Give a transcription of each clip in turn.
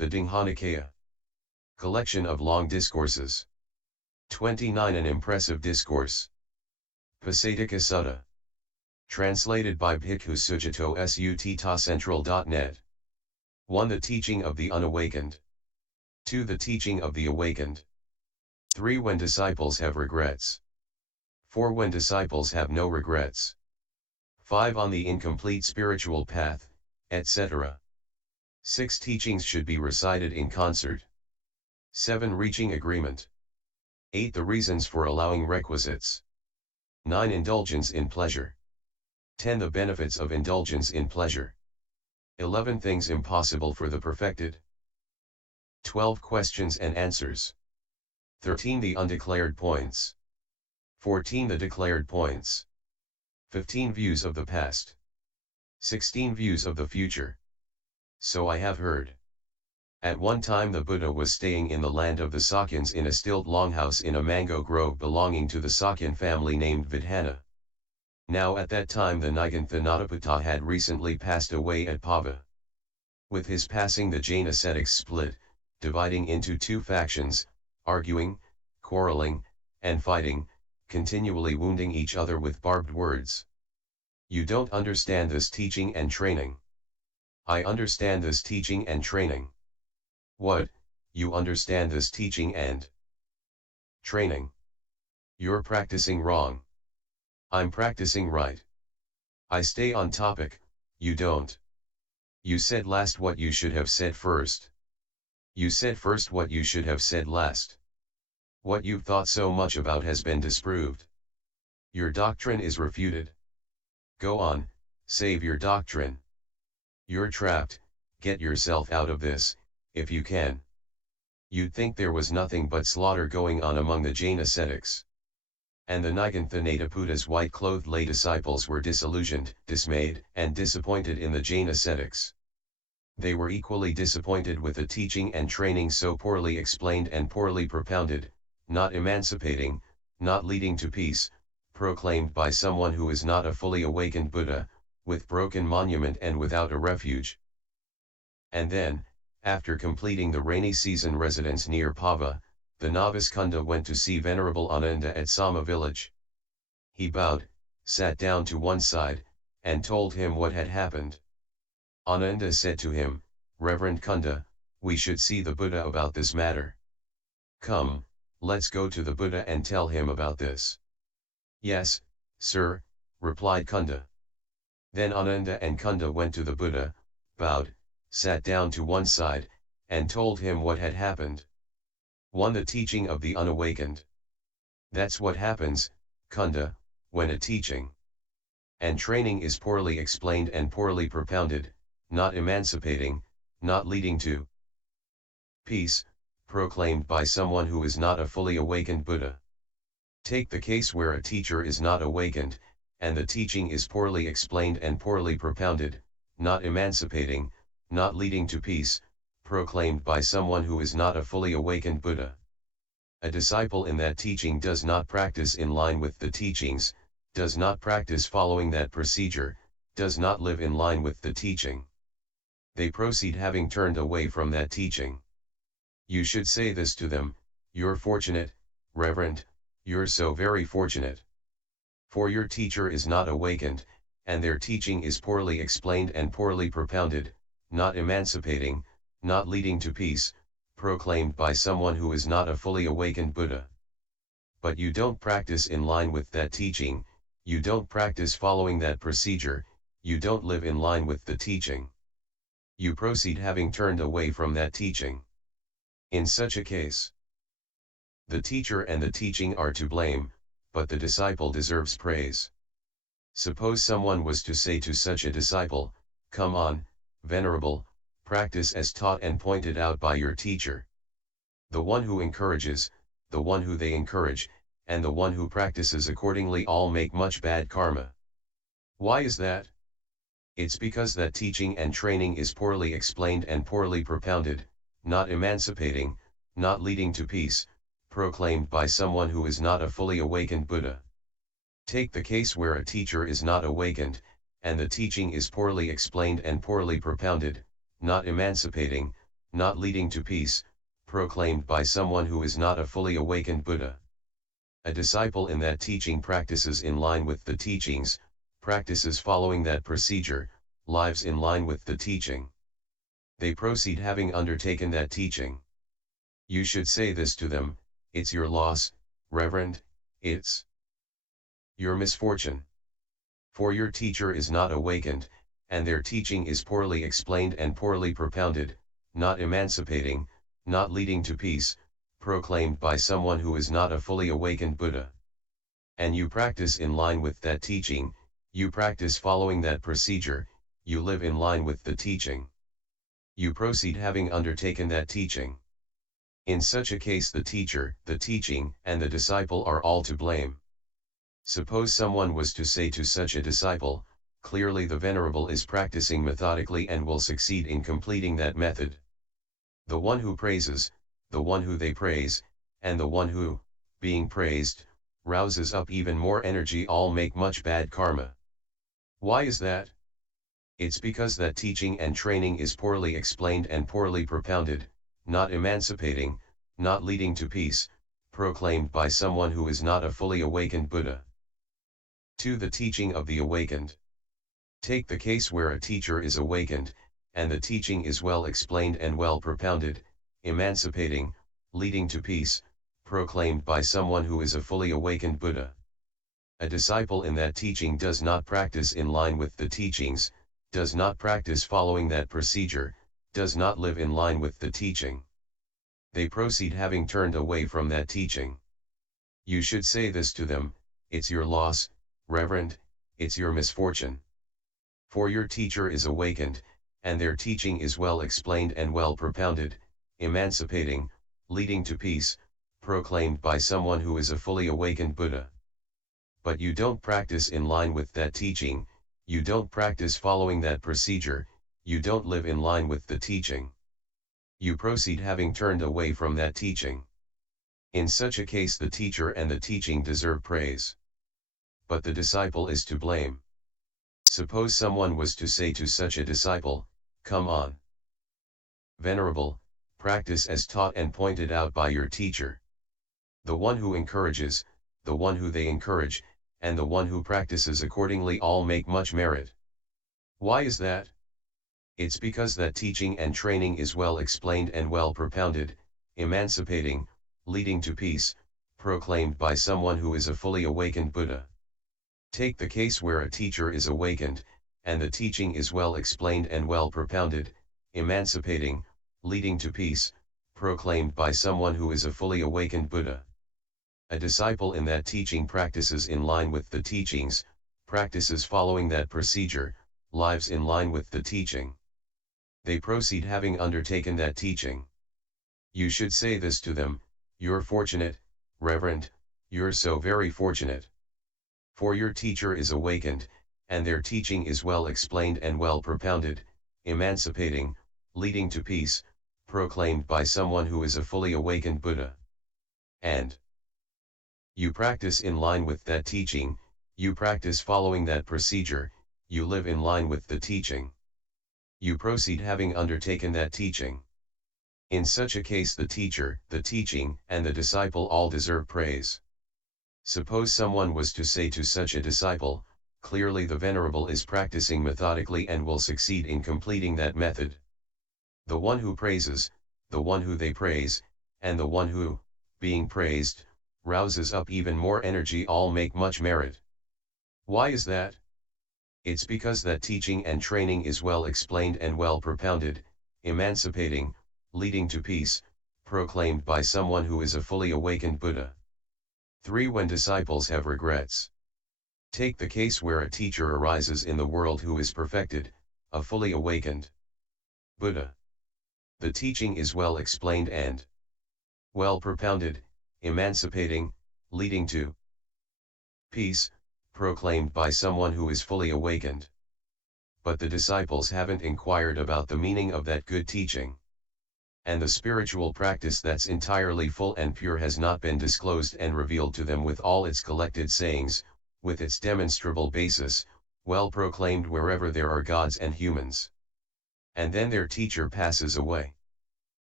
The Digha Nikaya. Collection of long discourses. 29. An impressive discourse. Pasataka Sutta. Translated by Bhikkhu Sujato Suttacentral.net. 1. The teaching of the unawakened. 2. The teaching of the awakened. 3. When disciples have regrets. 4. When disciples have no regrets. 5. On the incomplete spiritual path, etc. 6. Teachings should be recited in concert. 7. Reaching agreement. 8. The reasons for allowing requisites. 9. Indulgence in pleasure. 10. The benefits of indulgence in pleasure. 11. Things impossible for the perfected. 12. Questions and answers. 13. The undeclared points. 14. The declared points. 15. Views of the past. 16. Views of the future. So I have heard. At one time the Buddha was staying in the land of the Sakyans in a stilt longhouse in a mango grove belonging to the Sakyan family named Vidhana. Now at that time the Niganthanataputta had recently passed away at Pava. With his passing the Jain ascetics split, dividing into two factions, arguing, quarreling, and fighting, continually wounding each other with barbed words. You don't understand this teaching and training. I understand this teaching and training. What, you understand this teaching and training? You're practicing wrong. I'm practicing right. I stay on topic, you don't. You said last what you should have said first. You said first what you should have said last. What you've thought so much about has been disproved. Your doctrine is refuted. Go on, save your doctrine. You're trapped, get yourself out of this, if you can. You'd think there was nothing but slaughter going on among the Jain ascetics. And the Niganthanataputta's white-clothed lay disciples were disillusioned, dismayed, and disappointed in the Jain ascetics. They were equally disappointed with the teaching and training so poorly explained and poorly propounded, not emancipating, not leading to peace, proclaimed by someone who is not a fully awakened Buddha, with broken monument and without a refuge. And then, after completing the rainy season residence near Pava, the novice Kunda went to see Venerable Ananda at Sama village. He bowed, sat down to one side, and told him what had happened. Ananda said to him, Reverend Kunda, we should see the Buddha about this matter. Come, let's go to the Buddha and tell him about this. Yes, sir, replied Kunda. Then Ananda and Kunda went to the Buddha, bowed, sat down to one side, and told him what had happened. 1. The teaching of the unawakened. That's what happens, Kunda, when a teaching and training is poorly explained and poorly propounded, not emancipating, not leading to peace, proclaimed by someone who is not a fully awakened Buddha. Take the case where a teacher is not awakened, and the teaching is poorly explained and poorly propounded, not emancipating, not leading to peace, proclaimed by someone who is not a fully awakened Buddha. A disciple in that teaching does not practice in line with the teachings, does not practice following that procedure, does not live in line with the teaching. They proceed having turned away from that teaching. You should say this to them, you're fortunate, Reverend, you're so very fortunate. For your teacher is not awakened, and their teaching is poorly explained and poorly propounded, not emancipating, not leading to peace, proclaimed by someone who is not a fully awakened Buddha. But you don't practice in line with that teaching, you don't practice following that procedure, you don't live in line with the teaching. You proceed having turned away from that teaching. In such a case, the teacher and the teaching are to blame, but the disciple deserves praise. Suppose someone was to say to such a disciple, come on, Venerable, practice as taught and pointed out by your teacher. The one who encourages, the one who they encourage, and the one who practices accordingly all make much bad karma. Why is that? It's because that teaching and training is poorly explained and poorly propounded, not emancipating, not leading to peace, proclaimed by someone who is not a fully awakened Buddha. Take the case where a teacher is not awakened, and the teaching is poorly explained and poorly propounded, not emancipating, not leading to peace, proclaimed by someone who is not a fully awakened Buddha. A disciple in that teaching practices in line with the teachings, practices following that procedure, lives in line with the teaching. They proceed having undertaken that teaching. You should say this to them: it's your loss, Reverend, it's your misfortune. For your teacher is not awakened, and their teaching is poorly explained and poorly propounded, not emancipating, not leading to peace, proclaimed by someone who is not a fully awakened Buddha. And you practice in line with that teaching, you practice following that procedure, you live in line with the teaching. You proceed having undertaken that teaching. In such a case the teacher, the teaching, and the disciple are all to blame. Suppose someone was to say to such a disciple, clearly the Venerable is practicing methodically and will succeed in completing that method. The one who praises, the one who they praise, and the one who, being praised, rouses up even more energy all make much bad karma. Why is that? It's because that teaching and training is poorly explained and poorly propounded, not emancipating, not leading to peace, proclaimed by someone who is not a fully awakened Buddha. 2. The teaching of the awakened. Take the case where a teacher is awakened, and the teaching is well explained and well propounded, emancipating, leading to peace, proclaimed by someone who is a fully awakened Buddha. A disciple in that teaching does not practice in line with the teachings, does not practice following that procedure, does not live in line with the teaching. They proceed having turned away from that teaching. You should say this to them: it's your loss, Reverend, it's your misfortune. For your teacher is awakened, and their teaching is well explained and well propounded, emancipating, leading to peace, proclaimed by someone who is a fully awakened Buddha. But you don't practice in line with that teaching, you don't practice following that procedure, you don't live in line with the teaching. You proceed having turned away from that teaching. In such a case the teacher and the teaching deserve praise. But the disciple is to blame. Suppose someone was to say to such a disciple, come on, Venerable, practice as taught and pointed out by your teacher. The one who encourages, the one who they encourage, and the one who practices accordingly all make much merit. Why is that? It's because that teaching and training is well explained and well propounded, emancipating, leading to peace, proclaimed by someone who is a fully awakened Buddha. Take the case where a teacher is awakened, and the teaching is well explained and well propounded, emancipating, leading to peace, proclaimed by someone who is a fully awakened Buddha. A disciple in that teaching practices in line with the teachings, practices following that procedure, lives in line with the teaching. They proceed having undertaken that teaching. You should say this to them: you're fortunate, Reverend, you're so very fortunate. For your teacher is awakened, and their teaching is well explained and well propounded, emancipating, leading to peace, proclaimed by someone who is a fully awakened Buddha. And you practice in line with that teaching, you practice following that procedure, you live in line with the teaching. You proceed having undertaken that teaching. In such a case the teacher, the teaching, and the disciple all deserve praise. Suppose someone was to say to such a disciple, clearly the Venerable is practicing methodically and will succeed in completing that method. The one who praises, the one who they praise, and the one who, being praised, rouses up even more energy all make much merit. Why is that? It's because that teaching and training is well explained and well propounded, emancipating, leading to peace, proclaimed by someone who is a fully awakened Buddha. 3. When disciples have regrets. Take the case where a teacher arises in the world who is perfected, a fully awakened Buddha. The teaching is well explained and well propounded, emancipating, leading to peace, proclaimed by someone who is fully awakened. But the disciples haven't inquired about the meaning of that good teaching. And the spiritual practice that's entirely full and pure has not been disclosed and revealed to them with all its collected sayings, with its demonstrable basis, well proclaimed wherever there are gods and humans. And then their teacher passes away.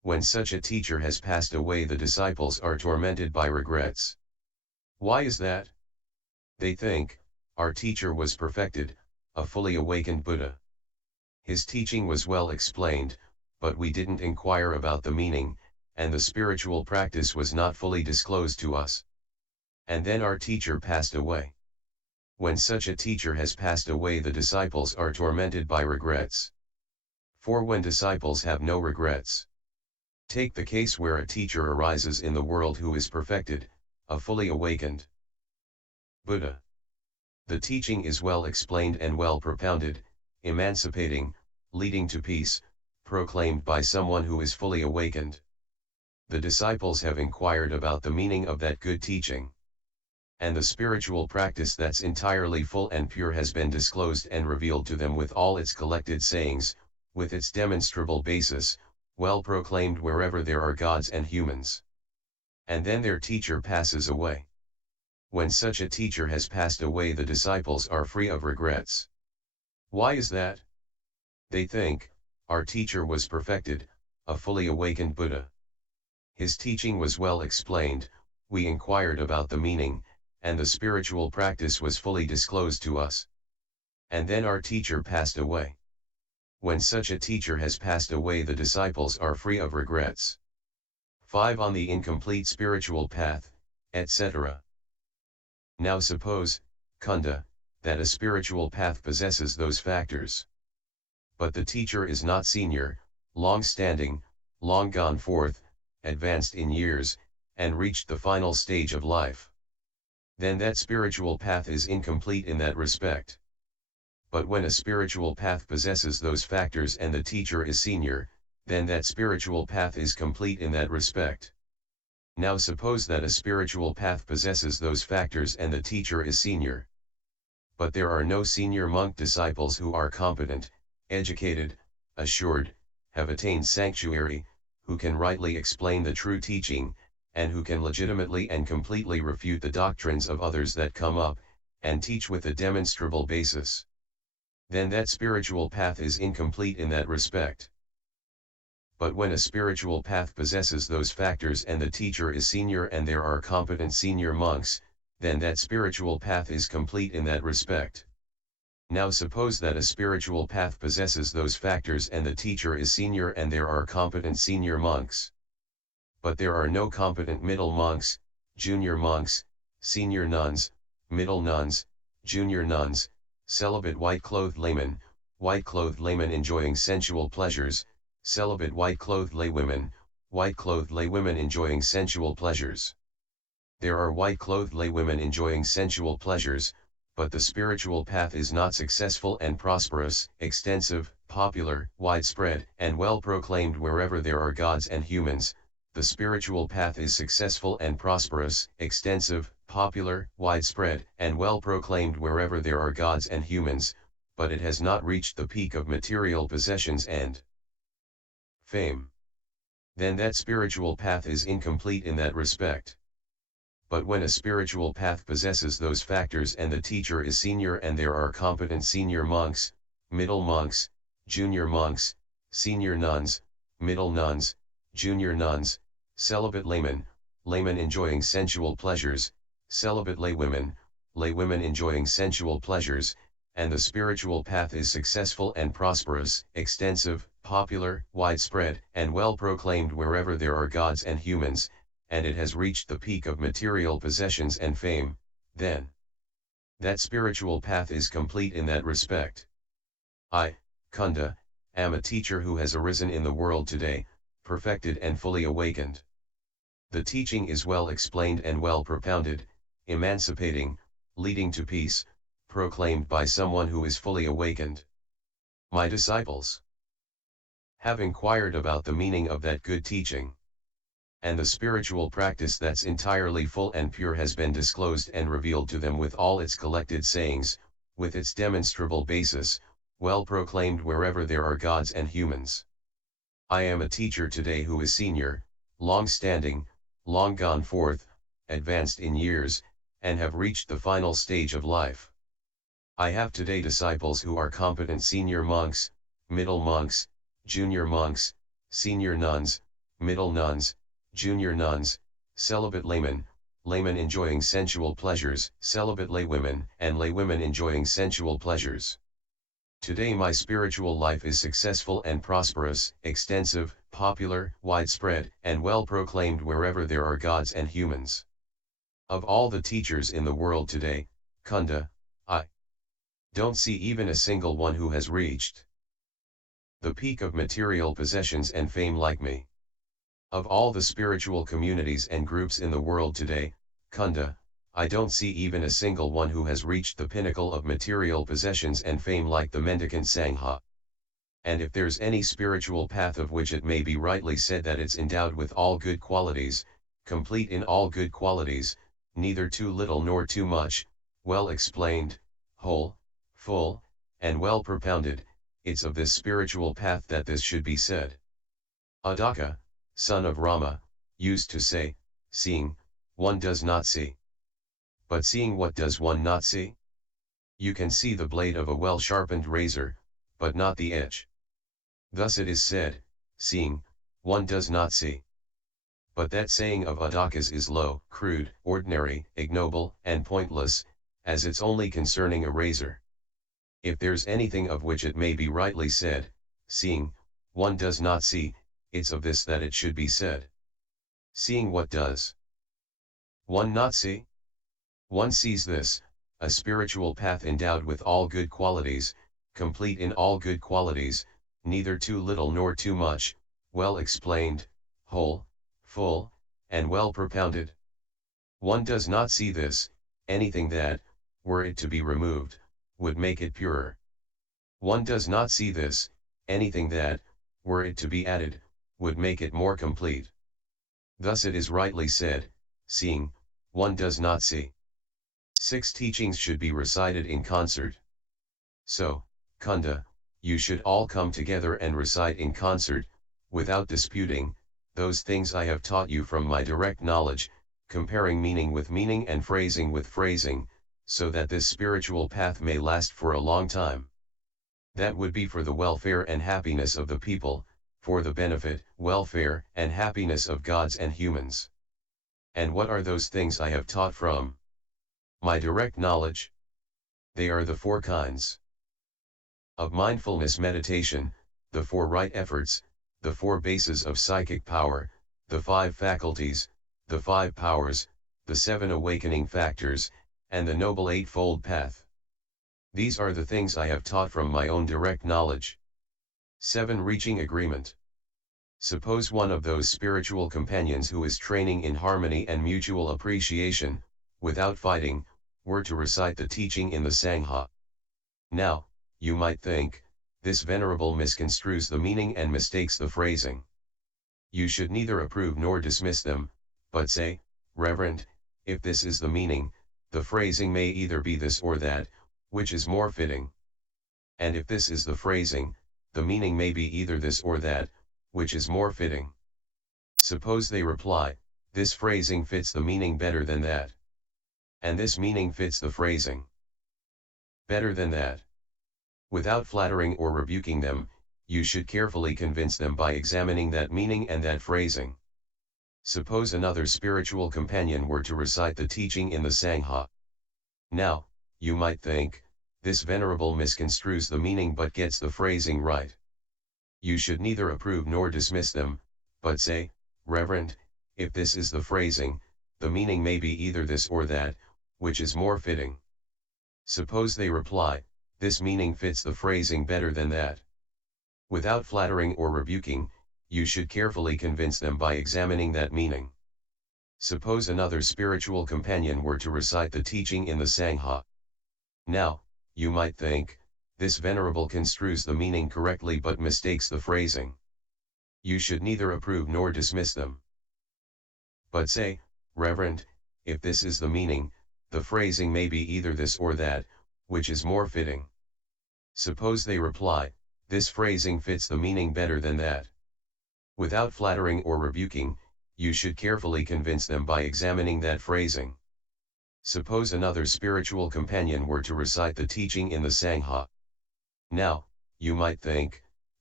When such a teacher has passed away, the disciples are tormented by regrets. Why is that? They think, our teacher was perfected, a fully awakened Buddha. His teaching was well explained, but we didn't inquire about the meaning, and the spiritual practice was not fully disclosed to us. And then our teacher passed away. When such a teacher has passed away, the disciples are tormented by regrets. For when disciples have no regrets. Take the case where a teacher arises in the world who is perfected, a fully awakened Buddha. The teaching is well explained and well propounded, emancipating, leading to peace, proclaimed by someone who is fully awakened. The disciples have inquired about the meaning of that good teaching. And the spiritual practice that's entirely full and pure has been disclosed and revealed to them with all its collected sayings, with its demonstrable basis, well proclaimed wherever there are gods and humans. And then their teacher passes away. When such a teacher has passed away, the disciples are free of regrets. Why is that? They think, our teacher was perfected, a fully awakened Buddha. His teaching was well explained, we inquired about the meaning, and the spiritual practice was fully disclosed to us. And then our teacher passed away. When such a teacher has passed away, the disciples are free of regrets. 5. On the incomplete spiritual path, etc. Now suppose, Kunda, that a spiritual path possesses those factors. But the teacher is not senior, long-standing, long gone forth, advanced in years, and reached the final stage of life. Then that spiritual path is incomplete in that respect. But when a spiritual path possesses those factors and the teacher is senior, then that spiritual path is complete in that respect. Now suppose that a spiritual path possesses those factors and the teacher is senior. But there are no senior monk disciples who are competent, educated, assured, have attained sanctuary, who can rightly explain the true teaching, and who can legitimately and completely refute the doctrines of others that come up, and teach with a demonstrable basis. Then that spiritual path is incomplete in that respect. But when a spiritual path possesses those factors and the teacher is senior and there are competent senior monks, then that spiritual path is complete in that respect. Now suppose that a spiritual path possesses those factors and the teacher is senior and there are competent senior monks. But there are no competent middle monks, junior monks, senior nuns, middle nuns, junior nuns, celibate white-clothed laymen enjoying sensual pleasures, celibate white-clothed laywomen enjoying sensual pleasures. There are white-clothed laywomen enjoying sensual pleasures, but the spiritual path is not successful and prosperous, extensive, popular, widespread, and well proclaimed wherever there are gods and humans. The spiritual path is successful and prosperous, extensive, popular, widespread, and well proclaimed wherever there are gods and humans, but it has not reached the peak of material possessions and fame. Then that spiritual path is incomplete in that respect. But when a spiritual path possesses those factors and the teacher is senior and there are competent senior monks, middle monks, junior monks, senior nuns, middle nuns, junior nuns, celibate laymen enjoying sensual pleasures, celibate laywomen enjoying sensual pleasures, and the spiritual path is successful and prosperous, extensive, popular, widespread, and well proclaimed wherever there are gods and humans, and it has reached the peak of material possessions and fame, then that spiritual path is complete in that respect. I, Kunda, am a teacher who has arisen in the world today, perfected and fully awakened. The teaching is well explained and well propounded, emancipating, leading to peace, proclaimed by someone who is fully awakened. My disciples have inquired about the meaning of that good teaching. And the spiritual practice that's entirely full and pure has been disclosed and revealed to them with all its collected sayings, with its demonstrable basis, well proclaimed wherever there are gods and humans. I am a teacher today who is senior, long-standing, long gone forth, advanced in years, and have reached the final stage of life. I have today disciples who are competent senior monks, middle monks, junior monks, senior nuns, middle nuns, junior nuns, celibate laymen, laymen enjoying sensual pleasures, celibate laywomen, and laywomen enjoying sensual pleasures. Today my spiritual life is successful and prosperous, extensive, popular, widespread, and well proclaimed wherever there are gods and humans. Of all the teachers in the world today, Kunda, I don't see even a single one who has reached the peak of material possessions and fame like me. Of all the spiritual communities and groups in the world today, Kunda, I don't see even a single one who has reached the pinnacle of material possessions and fame like the mendicant Sangha. And if there's any spiritual path of which it may be rightly said that it's endowed with all good qualities, complete in all good qualities, neither too little nor too much, well explained, whole, full, and well propounded, it's of this spiritual path that this should be said. Adaka, son of Rama, used to say, seeing, one does not see. But seeing what does one not see? You can see the blade of a well-sharpened razor, but not the edge. Thus it is said, seeing, one does not see. But that saying of Adakas is low, crude, ordinary, ignoble, and pointless, as it's only concerning a razor. If there's anything of which it may be rightly said, seeing, one does not see, it's of this that it should be said. Seeing what does one not see? One sees this, a spiritual path endowed with all good qualities, complete in all good qualities, neither too little nor too much, well explained, whole, full, and well propounded. One does not see this, anything that, were it to be removed, would make it purer. One does not see this, anything that, were it to be added, would make it more complete. Thus it is rightly said, seeing, one does not see. 6 teachings should be recited in concert. So, Kunda, you should all come together and recite in concert, without disputing, those things I have taught you from my direct knowledge, comparing meaning with meaning and phrasing with phrasing, so that this spiritual path may last for a long time. That would be for the welfare and happiness of the people, for the benefit, welfare, and happiness of gods and humans. And what are those things I have taught from my direct knowledge? They are the 4 kinds of mindfulness meditation, the 4 right efforts, the 4 bases of psychic power, the 5 faculties, the 5 powers, the 7 awakening factors, and the Noble Eightfold Path. These are the things I have taught from my own direct knowledge. 7. Reaching agreement. Suppose one of those spiritual companions who is training in harmony and mutual appreciation, without fighting, were to recite the teaching in the Sangha. Now, you might think, this venerable misconstrues the meaning and mistakes the phrasing. You should neither approve nor dismiss them, but say, Reverend, if this is the meaning, the phrasing may either be this or that, which is more fitting. And if this is the phrasing, the meaning may be either this or that, which is more fitting. Suppose they reply, this phrasing fits the meaning better than that. And this meaning fits the phrasing better than that. Without flattering or rebuking them, you should carefully convince them by examining that meaning and that phrasing. Suppose another spiritual companion were to recite the teaching in the Sangha. Now, you might think, this venerable misconstrues the meaning but gets the phrasing right. You should neither approve nor dismiss them, but say, Reverend, if this is the phrasing, the meaning may be either this or that, which is more fitting. Suppose they reply, this meaning fits the phrasing better than that. Without flattering or rebuking, you should carefully convince them by examining that meaning. Suppose another spiritual companion were to recite the teaching in the Sangha. Now, you might think, this venerable construes the meaning correctly but mistakes the phrasing. You should neither approve nor dismiss them, but say, Reverend, if this is the meaning, the phrasing may be either this or that, which is more fitting. Suppose they reply, this phrasing fits the meaning better than that. Without flattering or rebuking, you should carefully convince them by examining that phrasing. Suppose another spiritual companion were to recite the teaching in the Sangha. Now, you might think,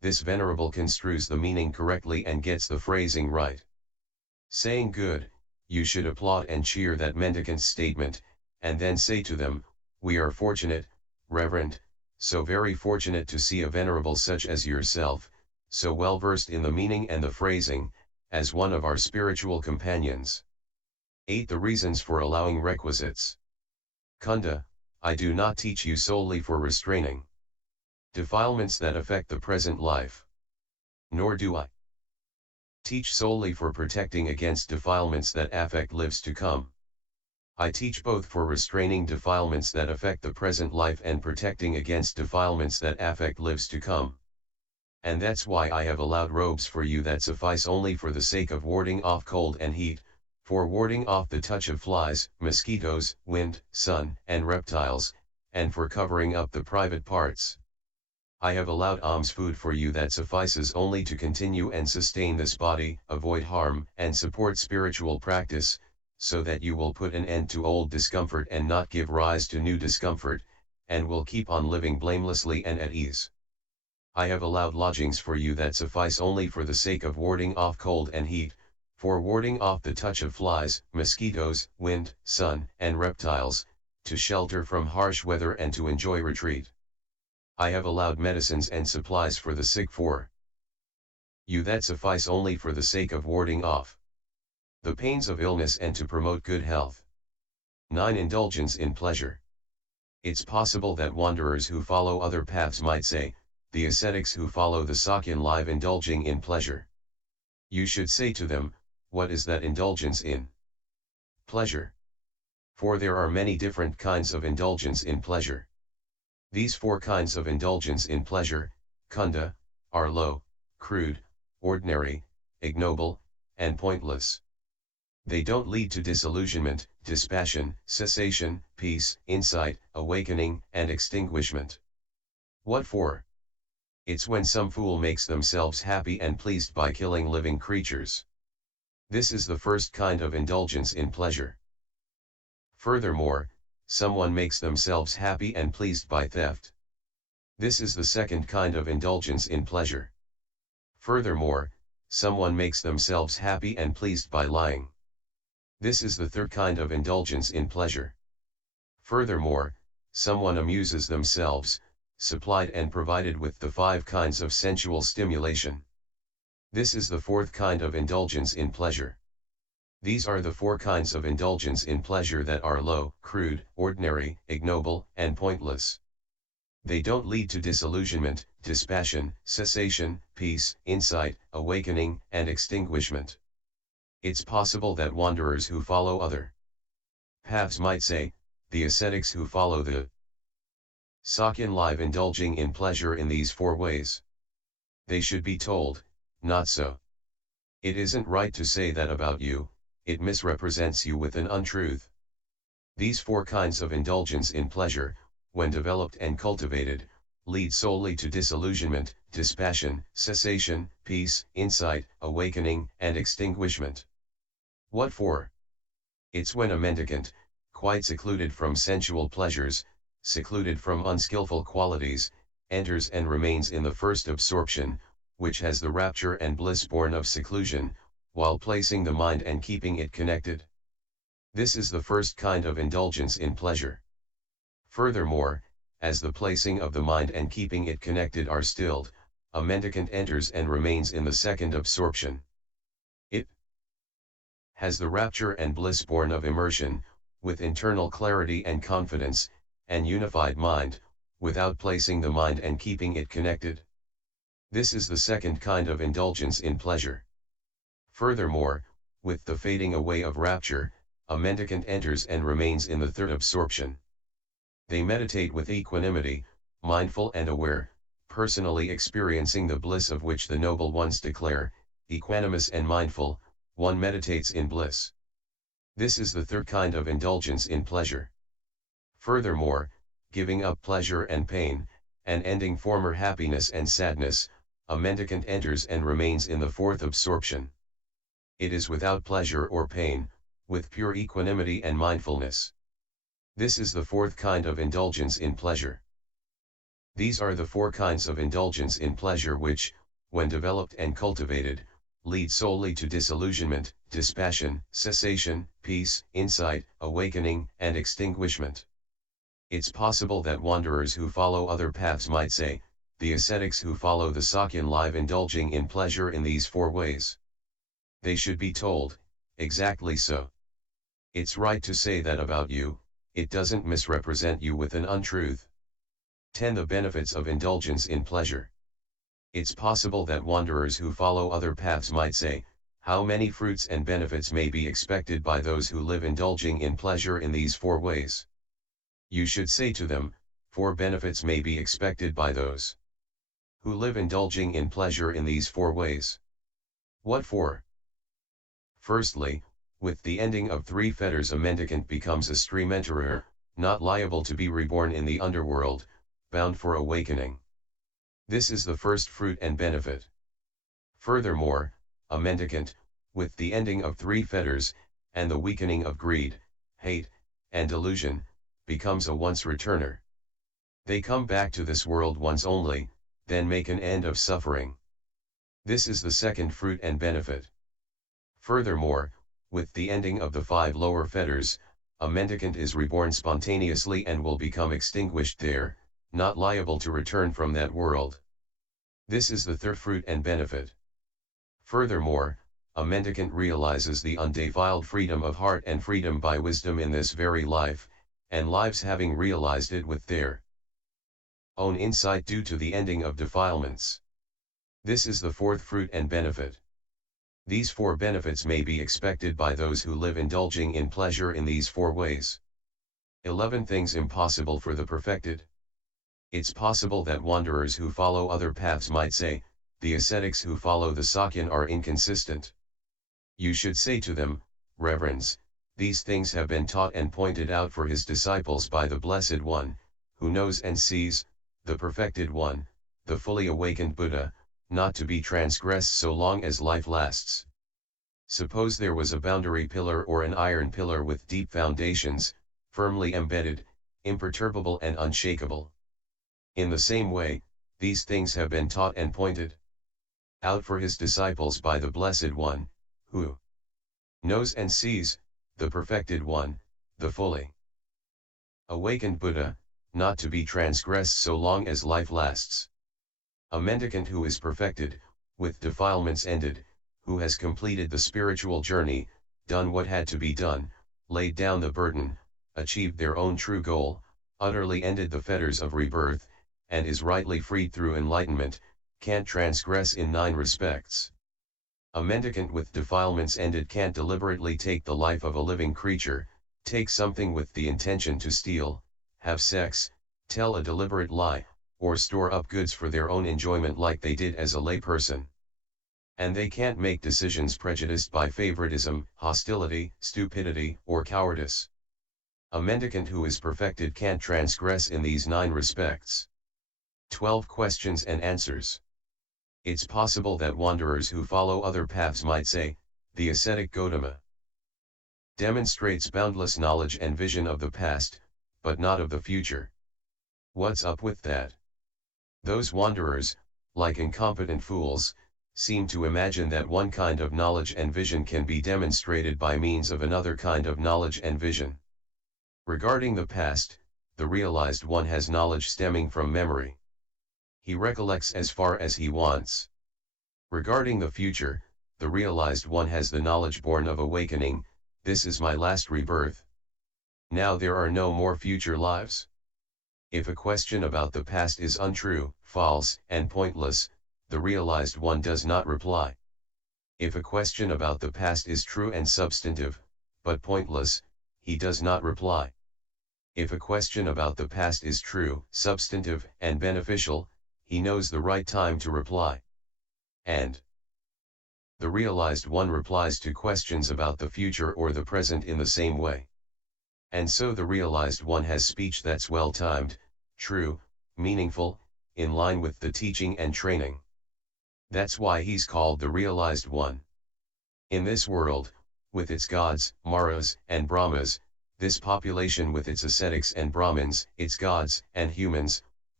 this venerable construes the meaning correctly and gets the phrasing right. Saying good, you should applaud and cheer that mendicant's statement, and then say to them, we are fortunate, reverend, so very fortunate to see a venerable such as yourself, so well versed in the meaning and the phrasing, as one of our spiritual companions. 8. The reasons for allowing requisites. Kunda, I do not teach you solely for restraining defilements that affect the present life. Nor do I teach solely for protecting against defilements that affect lives to come. I teach both for restraining defilements that affect the present life and protecting against defilements that affect lives to come. And that's why I have allowed robes for you that suffice only for the sake of warding off cold and heat, for warding off the touch of flies, mosquitoes, wind, sun, and reptiles, and for covering up the private parts. I have allowed alms food for you that suffices only to continue and sustain this body, avoid harm, and support spiritual practice, so that you will put an end to old discomfort and not give rise to new discomfort, and will keep on living blamelessly and at ease. I have allowed lodgings for you that suffice only for the sake of warding off cold and heat, for warding off the touch of flies, mosquitoes, wind, sun, and reptiles, to shelter from harsh weather and to enjoy retreat. I have allowed medicines and supplies for the sick for you that suffice only for the sake of warding off the pains of illness and to promote good health. 9. Indulgence in pleasure. It's possible that wanderers who follow other paths might say, the ascetics who follow the Sakyan live indulging in pleasure. You should say to them, what is that indulgence in pleasure? For there are many different kinds of indulgence in pleasure. These 4 kinds of indulgence in pleasure, kunda, are low, crude, ordinary, ignoble, and pointless. They don't lead to disillusionment, dispassion, cessation, peace, insight, awakening, and extinguishment. What for? It's when some fool makes themselves happy and pleased by killing living creatures. This is the first kind of indulgence in pleasure. Furthermore, someone makes themselves happy and pleased by theft. This is the second kind of indulgence in pleasure. Furthermore, someone makes themselves happy and pleased by lying. This is the third kind of indulgence in pleasure. Furthermore, someone amuses themselves, supplied and provided with the 5 kinds of sensual stimulation. This is the fourth kind of indulgence in pleasure. These are the 4 kinds of indulgence in pleasure that are low, crude, ordinary, ignoble, and pointless. They don't lead to disillusionment, dispassion, cessation, peace, insight, awakening, and extinguishment. It's possible that wanderers who follow other paths might say, the ascetics who follow the Sakyan live indulging in pleasure in these 4 ways. They should be told, not so. It isn't right to say that about you, it misrepresents you with an untruth. These 4 kinds of indulgence in pleasure, when developed and cultivated, lead solely to disillusionment, dispassion, cessation, peace, insight, awakening, and extinguishment. What for? It's when a mendicant, quite secluded from sensual pleasures, secluded from unskillful qualities, enters and remains in the first absorption, which has the rapture and bliss born of seclusion, while placing the mind and keeping it connected. This is the first kind of indulgence in pleasure. Furthermore, as the placing of the mind and keeping it connected are stilled, a mendicant enters and remains in the second absorption. It has the rapture and bliss born of immersion, with internal clarity and confidence, and unified mind, without placing the mind and keeping it connected. This is the second kind of indulgence in pleasure. Furthermore, with the fading away of rapture, a mendicant enters and remains in the third absorption. They meditate with equanimity, mindful and aware, personally experiencing the bliss of which the noble ones declare, equanimous and mindful, one meditates in bliss. This is the third kind of indulgence in pleasure. Furthermore, giving up pleasure and pain, and ending former happiness and sadness, a mendicant enters and remains in the fourth absorption. It is without pleasure or pain, with pure equanimity and mindfulness. This is the fourth kind of indulgence in pleasure. These are the four kinds of indulgence in pleasure which, when developed and cultivated, lead solely to disillusionment, dispassion, cessation, peace, insight, awakening, and extinguishment. It's possible that wanderers who follow other paths might say, the ascetics who follow the Sakyan live indulging in pleasure in these four ways. They should be told, exactly so. It's right to say that about you, it doesn't misrepresent you with an untruth. 10. The benefits of indulgence in pleasure. It's possible that wanderers who follow other paths might say, how many fruits and benefits may be expected by those who live indulging in pleasure in these four ways? You should say to them, 4 benefits may be expected by those who live indulging in pleasure in these 4 ways. What for? Firstly, with the ending of 3 fetters a mendicant becomes a streamenterer, not liable to be reborn in the underworld, bound for awakening. This is the first fruit and benefit. Furthermore, a mendicant, with the ending of 3 fetters, and the weakening of greed, hate, and delusion, becomes a once-returner. They come back to this world once only, then make an end of suffering. This is the second fruit and benefit. Furthermore, with the ending of the 5 lower fetters, a mendicant is reborn spontaneously and will become extinguished there, not liable to return from that world. This is the third fruit and benefit. Furthermore, a mendicant realizes the undefiled freedom of heart and freedom by wisdom in this very life, and lives having realized it with their own insight due to the ending of defilements. This is the fourth fruit and benefit. These 4 benefits may be expected by those who live indulging in pleasure in these 4 ways. 11 things impossible for the perfected. It's possible that wanderers who follow other paths might say, the ascetics who follow the Sakyan are inconsistent. You should say to them, Reverends, these things have been taught and pointed out for his disciples by the Blessed One, who knows and sees, the perfected one, the fully awakened Buddha, not to be transgressed so long as life lasts. Suppose there was a boundary pillar or an iron pillar with deep foundations, firmly embedded, imperturbable and unshakable. In the same way, these things have been taught and pointed out for his disciples by the Blessed One, who knows and sees, the perfected one, the fully awakened Buddha, not to be transgressed so long as life lasts. A mendicant who is perfected, with defilements ended, who has completed the spiritual journey, done what had to be done, laid down the burden, achieved their own true goal, utterly ended the fetters of rebirth, and is rightly freed through enlightenment, can't transgress in 9 respects. A mendicant with defilements ended can't deliberately take the life of a living creature, take something with the intention to steal, have sex, tell a deliberate lie, or store up goods for their own enjoyment like they did as a layperson. And they can't make decisions prejudiced by favoritism, hostility, stupidity, or cowardice. A mendicant who is perfected can't transgress in these 9 respects. 12 questions and answers. It's possible that wanderers who follow other paths might say, the ascetic Gautama demonstrates boundless knowledge and vision of the past, but not of the future. What's up with that? Those wanderers, like incompetent fools, seem to imagine that one kind of knowledge and vision can be demonstrated by means of another kind of knowledge and vision. Regarding the past, the realized one has knowledge stemming from memory. He recollects as far as he wants. Regarding the future, the realized one has the knowledge born of awakening, this is my last rebirth. Now there are no more future lives. If a question about the past is untrue, false, and pointless, the realized one does not reply. If a question about the past is true and substantive, but pointless, he does not reply. If a question about the past is true, substantive, and beneficial, he knows the right time to reply. And the realized one replies to questions about the future or the present in the same way. And so the realized one has speech that's well-timed, true, meaningful, in line with the teaching and training. That's why he's called the realized one. In this world, with its gods, maras, and brahmas, this population with its ascetics and brahmins, its gods and humans,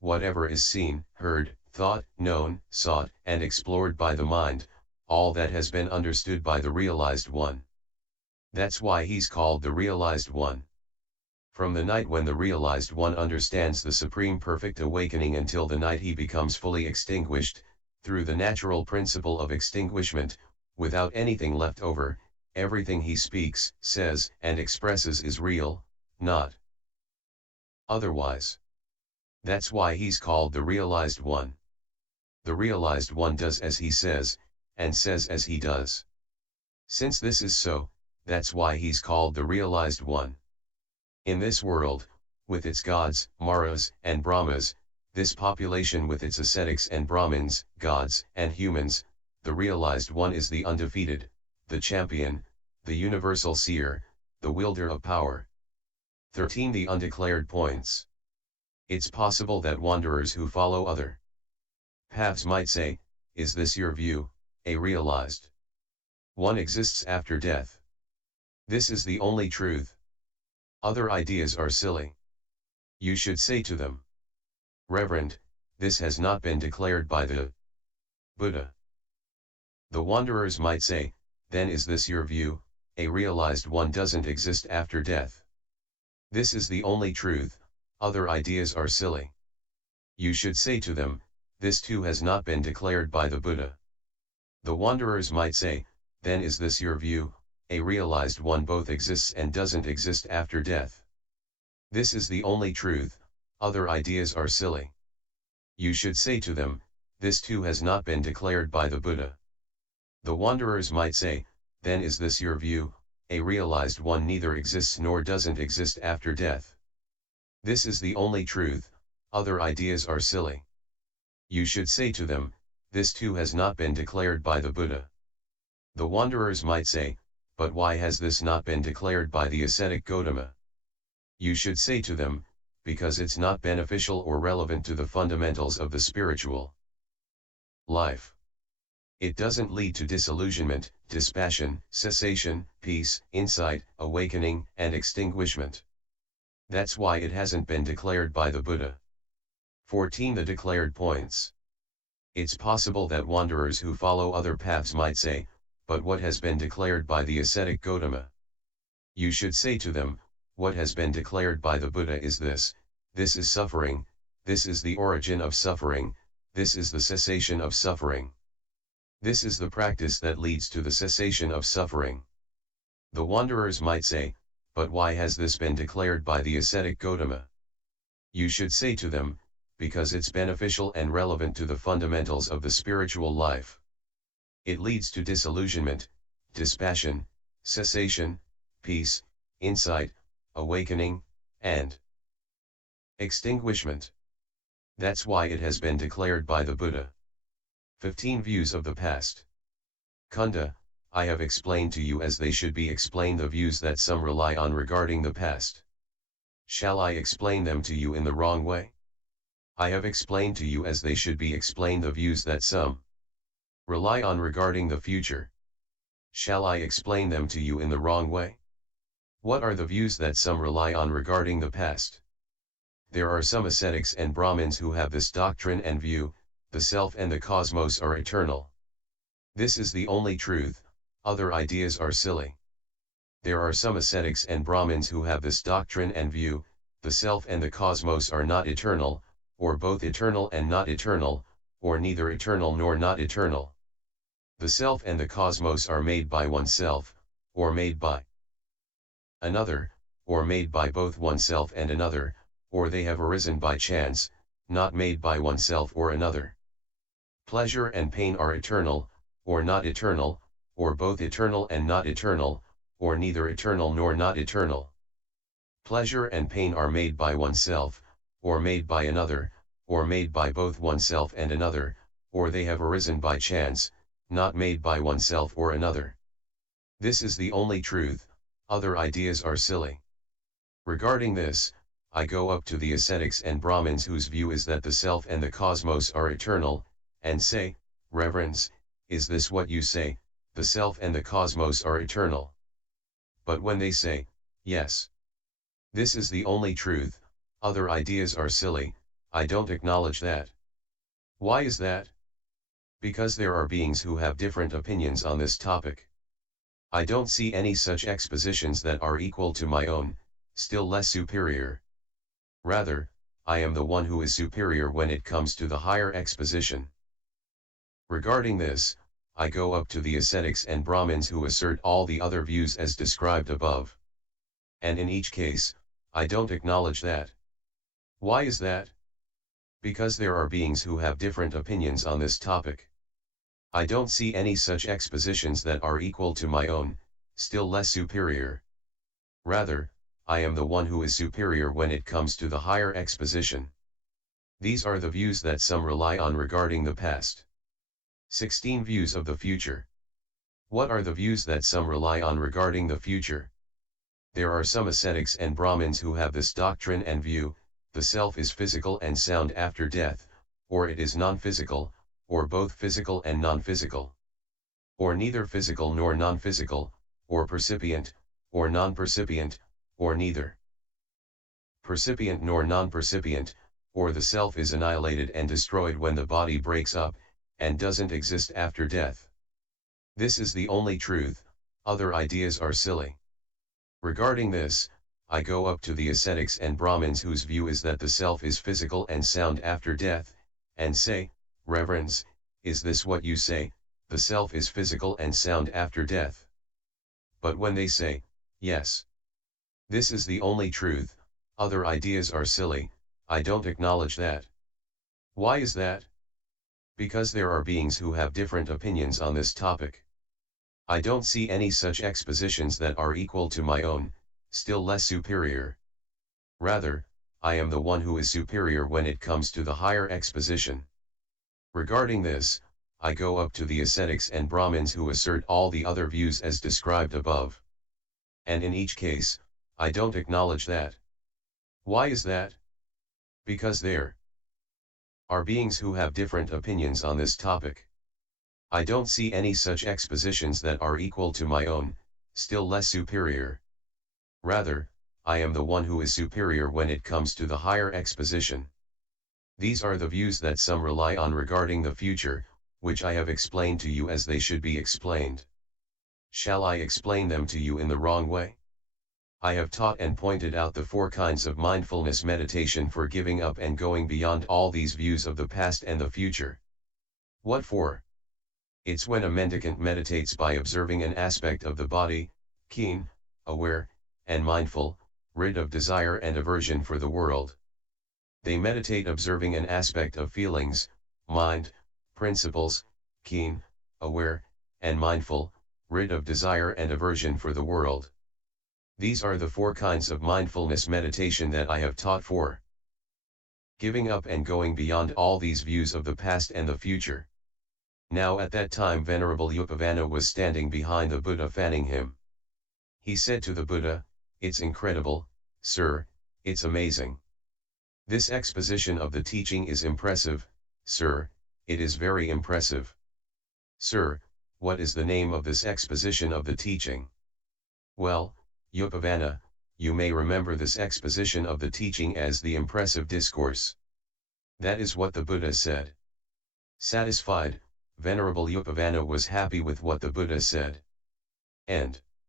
whatever is seen, heard, thought, known, sought, and explored by the mind, all that has been understood by the realized one. That's why he's called the realized one. From the night when the realized one understands the supreme perfect awakening until the night he becomes fully extinguished, through the natural principle of extinguishment, without anything left over, everything he speaks, says, and expresses is real, not otherwise. That's why he's called the realized one. The realized one does as he says, and says as he does. Since this is so, that's why he's called the realized one. In this world, with its gods, maras, and brahmas, this population with its ascetics and brahmins, gods, and humans, the realized one is the undefeated, the champion, the universal seer, the wielder of power. 13. The undeclared points. It's possible that wanderers who follow other paths might say, is this your view, a realized one exists after death? This is the only truth. Other ideas are silly. You should say to them, Reverend, this has not been declared by the Buddha. The wanderers might say, then is this your view, a realized one doesn't exist after death? This is the only truth, other ideas are silly. You should say to them, this too has not been declared by the Buddha. The wanderers might say, then is this your view, a realized one both exists and doesn't exist after death? This is the only truth, other ideas are silly. You should say to them, this too has not been declared by the Buddha. The wanderers might say, then is this your view, a realized one neither exists nor doesn't exist after death? This is the only truth, other ideas are silly. You should say to them, this too has not been declared by the Buddha. The wanderers might say, but why has this not been declared by the ascetic Gotama? You should say to them, because it's not beneficial or relevant to the fundamentals of the spiritual life. It doesn't lead to disillusionment, dispassion, cessation, peace, insight, awakening, and extinguishment. That's why it hasn't been declared by the Buddha. 14. The declared points. It's possible that wanderers who follow other paths might say, but what has been declared by the ascetic Gotama? You should say to them, what has been declared by the Buddha is this is suffering, this is the origin of suffering, this is the cessation of suffering. This is the practice that leads to the cessation of suffering. The wanderers might say, but why has this been declared by the ascetic Gotama? You should say to them, because it's beneficial and relevant to the fundamentals of the spiritual life. It leads to disillusionment, dispassion, cessation, peace, insight, awakening, and extinguishment. That's why it has been declared by the Buddha. 15. Views of the past. Kunda, I have explained to you as they should be explained the views that some rely on regarding the past. Shall I explain them to you in the wrong way? I have explained to you as they should be explained the views that some rely on regarding the future. Shall I explain them to you in the wrong way? What are the views that some rely on regarding the past? There are some ascetics and Brahmins who have this doctrine and view, the self and the cosmos are eternal. This is the only truth, other ideas are silly. There are some ascetics and Brahmins who have this doctrine and view, the self and the cosmos are not eternal, or both eternal and not eternal, or neither eternal nor not eternal. The self and the cosmos are made by oneself, or made by another, or made by both oneself and another, or they have arisen by chance, not made by oneself or another. Pleasure and pain are eternal, or not eternal, or both eternal and not eternal, or neither eternal nor not eternal. Pleasure and pain are made by oneself, or made by another, or made by both oneself and another, or they have arisen by chance, not made by oneself or another. This is the only truth, other ideas are silly. Regarding this, I go up to the ascetics and Brahmins whose view is that the self and the cosmos are eternal, and say, Reverends, is this what you say, the self and the cosmos are eternal? But when they say, yes, this is the only truth, other ideas are silly, I don't acknowledge that. Why is that? Because there are beings who have different opinions on this topic. I don't see any such expositions that are equal to my own, still less superior. Rather, I am the one who is superior when it comes to the higher exposition. Regarding this, I go up to the ascetics and Brahmins who assert all the other views as described above. And in each case, I don't acknowledge that. Why is that? Because there are beings who have different opinions on this topic. I don't see any such expositions that are equal to my own, still less superior. Rather, I am the one who is superior when it comes to the higher exposition. These are the views that some rely on regarding the past. 16 Views of the future. What are the views that some rely on regarding the future? There are some ascetics and Brahmins who have this doctrine and view: the self is physical and sound after death, or it is non-physical, or both physical and non-physical. Or neither physical nor non-physical, or percipient, or non-percipient, or neither percipient nor non-percipient, or the self is annihilated and destroyed when the body breaks up, and doesn't exist after death. This is the only truth, other ideas are silly. Regarding this, I go up to the ascetics and Brahmins whose view is that the self is physical and sound after death, and say, "Reverends, is this what you say, the self is physical and sound after death?" But when they say, "Yes, this is the only truth, other ideas are silly," I don't acknowledge that. Why is that? Because there are beings who have different opinions on this topic. I don't see any such expositions that are equal to my own, still less superior. Rather, I am the one who is superior when it comes to the higher exposition. Regarding this, I go up to the ascetics and Brahmins who assert all the other views as described above. And in each case, I don't acknowledge that. Why is that? Because there are beings who have different opinions on this topic. I don't see any such expositions that are equal to my own, still less superior. Rather, I am the one who is superior when it comes to the higher exposition. These are the views that some rely on regarding the future, which I have explained to you as they should be explained. Shall I explain them to you in the wrong way? I have taught and pointed out the 4 kinds of mindfulness meditation for giving up and going beyond all these views of the past and the future. What for? It's when a mendicant meditates by observing an aspect of the body, keen, aware, and mindful, rid of desire and aversion for the world. They meditate observing an aspect of feelings, mind, principles, keen, aware, and mindful, rid of desire and aversion for the world. These are the 4 kinds of mindfulness meditation that I have taught for giving up and going beyond all these views of the past and the future. Now at that time Venerable Upavanna was standing behind the Buddha fanning him. He said to the Buddha, "It's incredible, sir, it's amazing. This exposition of the teaching is impressive, sir, it is very impressive. Sir, what is the name of this exposition of the teaching?" Well, Upavanna, you may remember this exposition of the teaching as the impressive discourse. That is what the Buddha said. Satisfied, Venerable Upavanna was happy with what the Buddha said. End.